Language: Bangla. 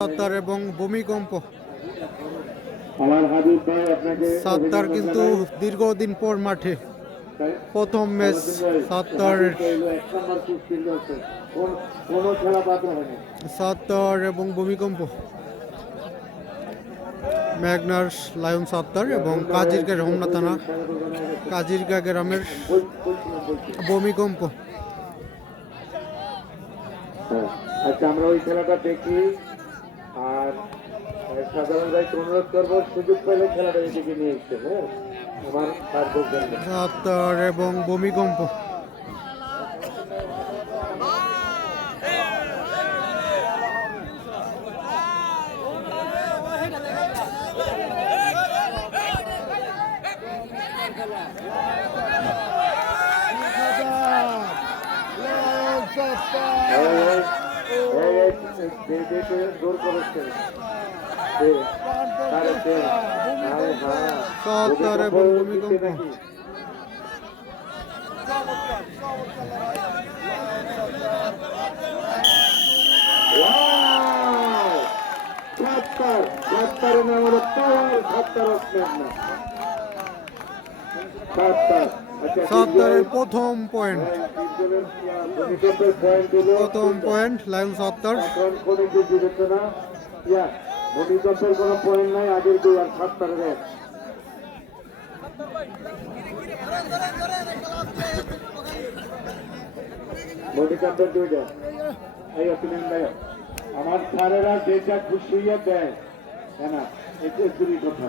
সাত্তার এবং ভূমিকম্প। সাত্তার কিন্তু দীর্ঘদিন পর মাঠে। প্রথম ম্যাচ সাত্তার সাত্তার এবং ভূমিকম্প। ম্যাগনার লায়ন সাত্তার এবং কাজিরগা রমনা থানা কাজিরগা গ্রামের ভূমিকম্প। হ্যাঁ, আচ্ছা আমরা ওই খেলাটা দেখি। আর সাধারণ ভাইকে অনুরোধ করব সুযোগ পেলে খেলাটা এদিকে নিয়ে এসছে হ্যাঁ আমার এবং ভূমিকম্প এই, এই, ভূমিকম্প! সত্তর সত্তরের নাম হলো সত্তর সত্তর আচ্ছা সাত্তারের প্রথম পয়েন্ট প্রথম পয়েন্ট লায়ন সাত্তার। কোনো পয়েন্ট নাই এই আমার স্যারেরা যেটা খুশি দেয় হ্যাঁ না এটা কথা।